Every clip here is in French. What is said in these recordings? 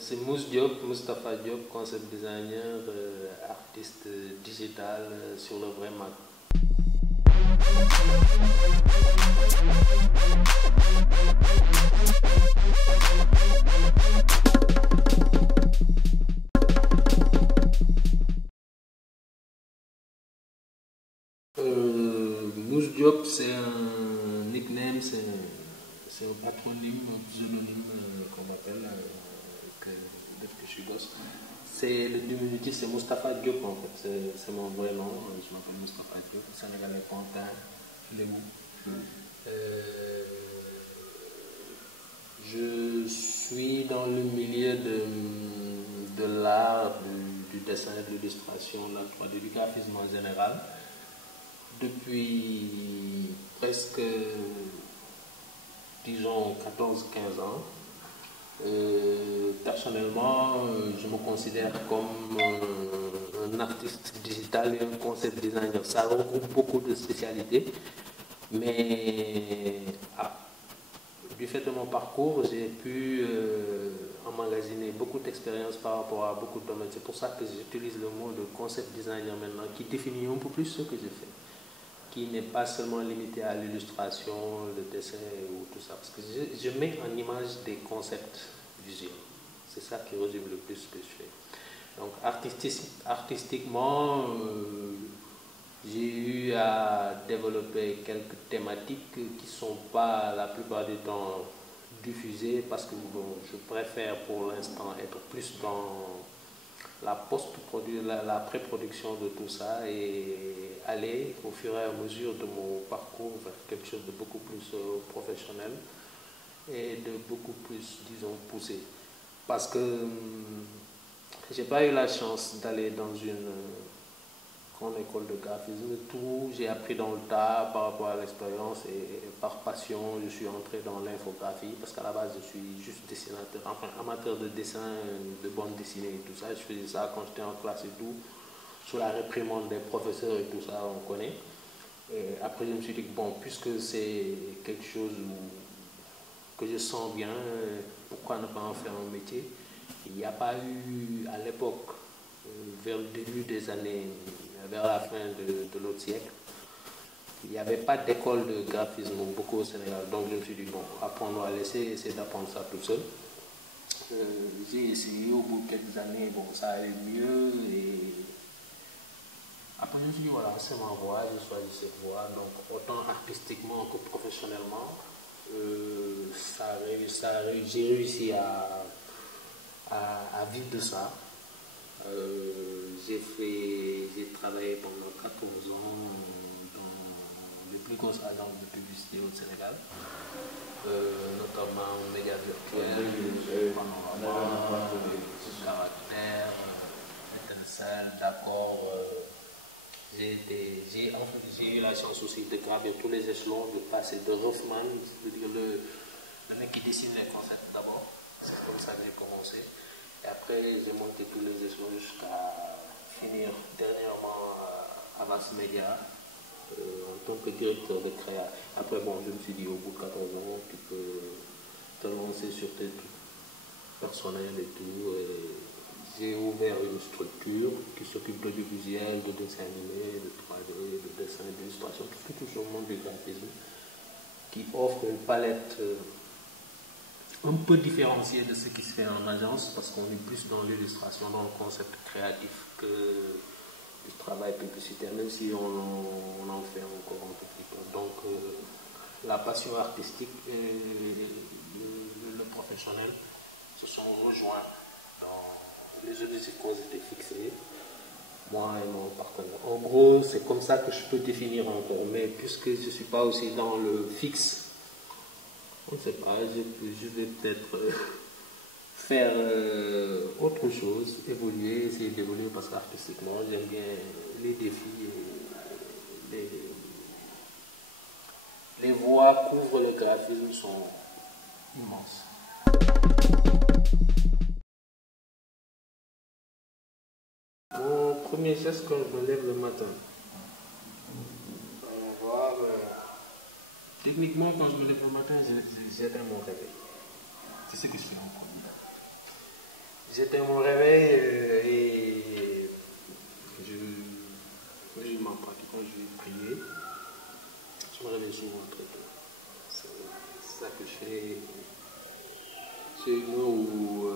C'est Mousse Diop, Moustapha Diop, concept designer, artiste digital sur le vrai Mac. Mousse Diop, c'est un nickname, c'est un patronyme, un pseudonyme qu'on appelle depuis que je suis gosse. C'est le diminutif, c'est Moustapha Diop en fait, c'est mon vrai nom. Je m'appelle Moustapha Diop, Sénégalais Pantin, Lémou. Je suis dans le milieu de l'art, du dessin, de l'illustration, de la 3D, du graphisme en général, depuis presque, disons, 14-15 ans. Personnellement, je me considère comme un artiste digital et un concept designer. Ça regroupe beaucoup de spécialités, mais du fait de mon parcours, j'ai pu emmagasiner beaucoup d'expérience par rapport à beaucoup de domaines. C'est pour ça que j'utilise le mot de concept designer maintenant, qui définit un peu plus ce que je fais, qui n'est pas seulement limité à l'illustration, le dessin ou tout ça, parce que je mets en image des concepts visuels. C'est ça qui résume le plus ce que je fais. Donc artistiquement, j'ai eu à développer quelques thématiques qui ne sont pas la plupart du temps diffusées, parce que bon, je préfère pour l'instant être plus dans la post-production, la pré-production de tout ça, et aller au fur et à mesure de mon parcours vers quelque chose de beaucoup plus professionnel et de beaucoup plus, disons, poussé. Parce que j'ai pas eu la chance d'aller dans une grande école de graphisme. Tout j'ai appris dans le tas par rapport à l'expérience, et par passion je suis entré dans l'infographie, parce qu'à la base je suis juste dessinateur, enfin amateur de dessin, de bande dessinée et tout ça. Je faisais ça quand j'étais en classe et tout, sous la réprimande des professeurs et tout ça, on connaît. Et après je me suis dit que bon, puisque c'est quelque chose que je sens bien, pourquoi ne pas en faire un métier. Il n'y a pas eu à l'époque, vers le début des années, vers la fin de l'autre siècle, il n'y avait pas d'école de graphisme beaucoup au Sénégal. Donc je me suis dit, bon, apprendre à essayer d'apprendre ça tout seul. J'ai essayé, au bout de quelques années, bon, ça allait mieux, et après je me suis dit, voilà, c'est ma voie, je choisis cette voie. Donc autant artistiquement que professionnellement, j'ai réussi à vivre de ça. J'ai travaillé pendant 14 ans dans les plus grosses agences de publicité au Sénégal, notamment Médias Virtuels, Panorama, Caractère, Étincelle, d'accord. J'ai eu la chance aussi de gravir tous les échelons, de passer de Hoffman, c'est-à-dire le mec qui dessine les concepts d'abord. C'est comme ça que j'ai commencé. Et après, j'ai monté tous les échelons jusqu'à finir dernièrement à Mass Media en tant que directeur de créa. Après, bon, je me suis dit, au bout de 14 ans, tu peux te lancer sur tes trucs personnels et tout. J'ai ouvert une structure qui s'occupe d'audiovisuel, de dessin animé, de 3D, de dessin, d'illustration, tout sur le monde du graphisme, qui offre une palette un peu différencié de ce qui se fait en agence, parce qu'on est plus dans l'illustration, dans le concept créatif, que du travail publicitaire, même si on en fait encore un peu plus tôt. Donc la passion artistique et le professionnel se sont rejoints dans les objectifs qu'on s'était fixés, moi et mon partenaire. En gros, c'est comme ça que je peux définir encore, mais puisque je ne suis pas aussi dans le fixe, on ne sait pas, je vais peut-être faire autre chose, évoluer, essayer d'évoluer, parce qu'artistiquement, j'aime bien les défis, et les voies qu'ouvre le graphisme sont immenses. Mon premier geste quand je me lève le matin, on va voir. Techniquement, quand je me lève le matin, j'éteins mon réveil. C'est ce que je fais en premier. J'étais mon réveil et je m'en pratiquant, je vais prier. Je me réveille souvent très tôt. C'est ça que je fais. C'est une heure où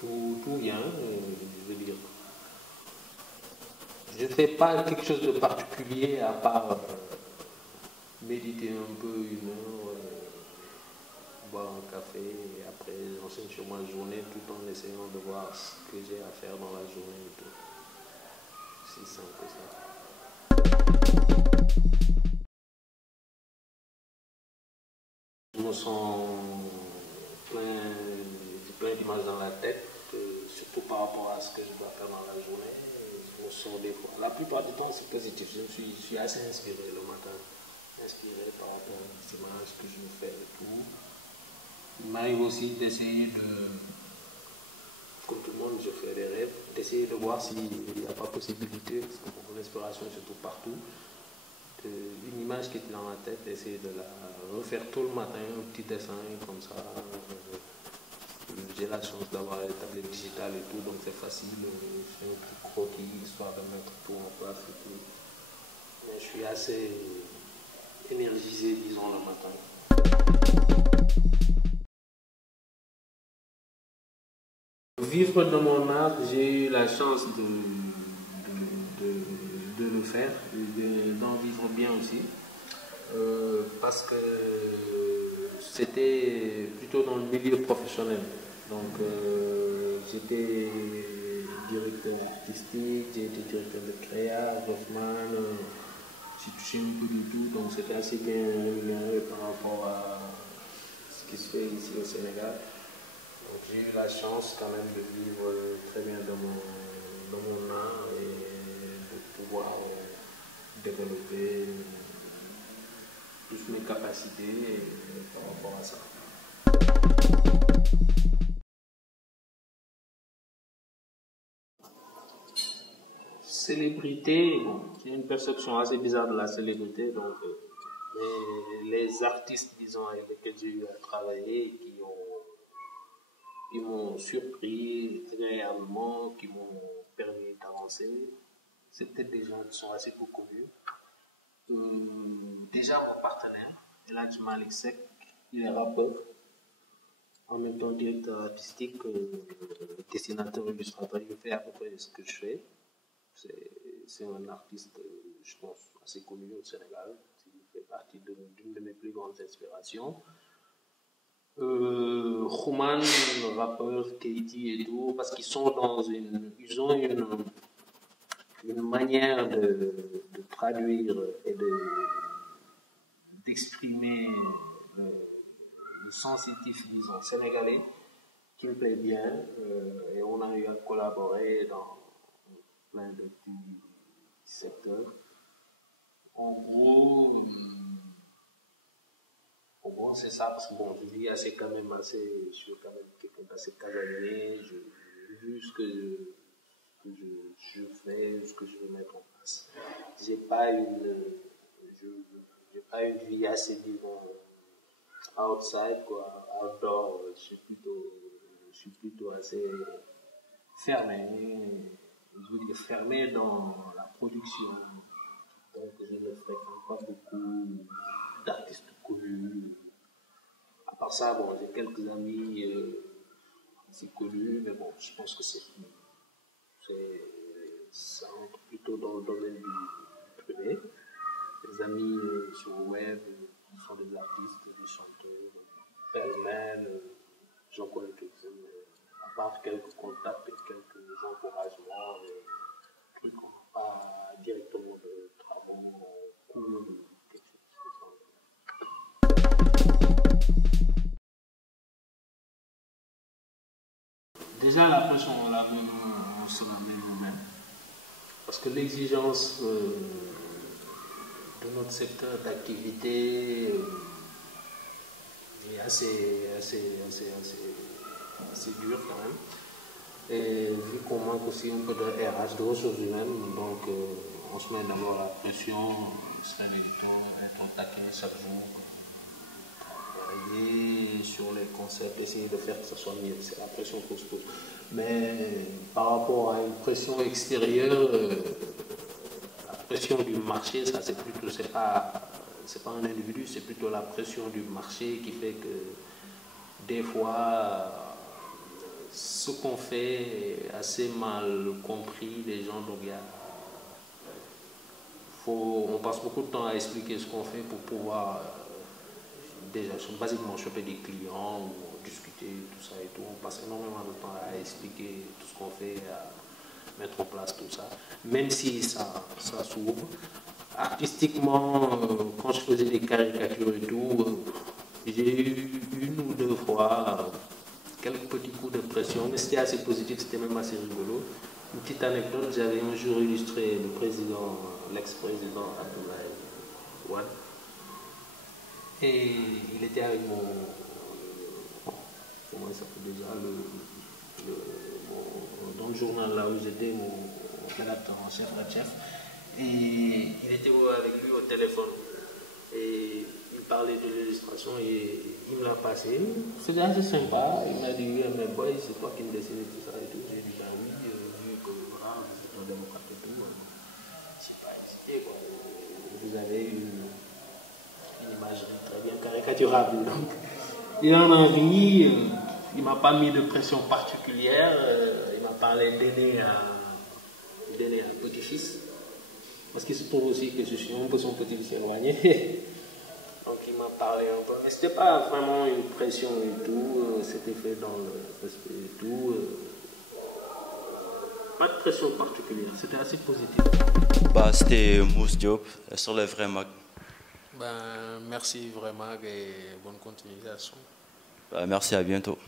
tout vient, je veux dire. Je ne fais pas quelque chose de particulier à part méditer un peu une heure, boire un café et après j'enseigne sur ma journée tout en essayant de voir ce que j'ai à faire dans la journée et tout. C'est simple que ça. Je me sens plein d'images dans la tête, surtout par rapport à ce que je dois faire dans la journée. Je me sens des fois. La plupart du temps, c'est positif. Je suis assez inspiré le matin, inspiré par rapport aux images que je me fais et tout. Il m'arrive aussi d'essayer de, comme tout le monde, je fais des rêves, d'essayer de voir s'il n'y a pas possibilité, parce que bon, l'inspiration se trouve partout. Une image qui est dans la tête, essayer de la refaire tout le matin, un petit dessin comme ça. J'ai la chance d'avoir les tablettes digitales et tout, donc c'est facile. Je fais un petit croquis histoire de mettre tout en place et tout. Mais je suis assez énergisé, disons, le matin. Vivre de mon art, j'ai eu la chance de le faire, d'en vivre bien aussi, parce que c'était plutôt dans le milieu professionnel. Donc j'étais directeur artistique, j'ai été directeur de créa, Hoffman, j'ai touché un peu de tout, donc c'était assez bien rémunéré par rapport à ce qui se fait ici au Sénégal. Donc j'ai eu la chance quand même de vivre très bien dans mon art et de pouvoir développer plus mes capacités par rapport à ça. Célébrité, bon, j'ai une perception assez bizarre de la célébrité, donc mais les artistes, disons, avec lesquels j'ai eu à travailler, qui m'ont surpris agréablement, qui m'ont permis d'avancer, c'est peut-être des gens qui sont assez peu connus. Déjà mon partenaire, Eladj Malik Seck, il est rappeur, en même temps directeur artistique, dessinateur, illustrateur, il fait à peu près ce que je fais. C'est un artiste, je pense, assez connu au Sénégal. Il fait partie d'une de mes plus grandes inspirations. Roman, rappeur, Keiti et tout, parce qu'ils sont ils ont une manière de traduire et d'exprimer le sensitif, disons, sénégalais, qui me plaît bien, et on a eu à collaborer dans plein de petits secteurs. En gros, c'est ça, parce que bon, je vis assez quand même assez, je suis quand même quelqu'un d'assez casanier, j'ai vu ce que je fais, ce que je veux mettre en place. J'ai pas une vie assez, disons, outside, quoi, outdoor, je suis plutôt assez fermé, je veux dire fermé dans la production. Donc je ne fréquente pas beaucoup d'artistes connus. À part ça, bon, j'ai quelques amis assez connus, mais bon, je pense que ça entre plutôt dans le domaine du privé. Des amis sur le web, qui sont des artistes, des chanteurs, pêle-mêle, j'en connais quelques-uns, à part quelques contacts et quelques encouragements, trucs qu'on n'a pas directement de travaux en cours, quelque chose comme ça. Déjà, la pression, on se la met nous-mêmes. Parce que l'exigence de notre secteur d'activité est assez dur quand même. Et vu qu'on manque aussi un peu de RH, de ressources humaines, donc on se met d'abord la pression, on se fait des temps, d'être au taquet chaque jour. travailler sur les concepts, essayer de faire que ça soit mieux. C'est la pression qu'on se pose. Mais par rapport à une pression extérieure, la pression du marché, ça c'est plutôt, c'est pas un individu, c'est plutôt la pression du marché qui fait que des fois, ce qu'on fait est assez mal compris des gens. Donc on passe beaucoup de temps à expliquer ce qu'on fait pour pouvoir déjà basiquement choper des clients ou discuter, tout ça et tout. On passe énormément de temps à expliquer tout ce qu'on fait, à mettre en place tout ça. Même si ça s'ouvre. Artistiquement, quand je faisais des caricatures et tout, j'ai eu une ou deux fois quelques petits coups de pression, mais c'était assez positif, c'était même assez rigolo. Une petite anecdote, j'avais un jour illustré le président, l'ex-président Abdoulaye Wade, et il était avec comment il s'appelle déjà, dans le journal là où j'étais, mon rédacteur en chef, et il était avec lui au téléphone, et il parlait de l'illustration, et il me l'a passé. C'était assez sympa, il m'a dit, mais boy, c'est toi qui me dessines tout ça et tout. J'ai dit, ben oui, vu que voilà, c'est un démocrate et tout, c'est pas hésité, quoi. Vous avez une imagerie très bien caricaturable. Donc, il en a ri, il m'a pas mis de pression particulière, il m'a parlé d'aider à petit-fils, parce qu'il se trouve aussi que je suis un peu son petit-fils éloigné. Donc il m'a parlé un peu, mais c'était pas vraiment une pression et tout, c'était fait dans le respect et tout. Pas de pression particulière, c'était assez positif. Bah, c'était Mousse Diop sur le vrai Mag. Ben, merci vraiment et bonne continuation. Bah, merci, à bientôt.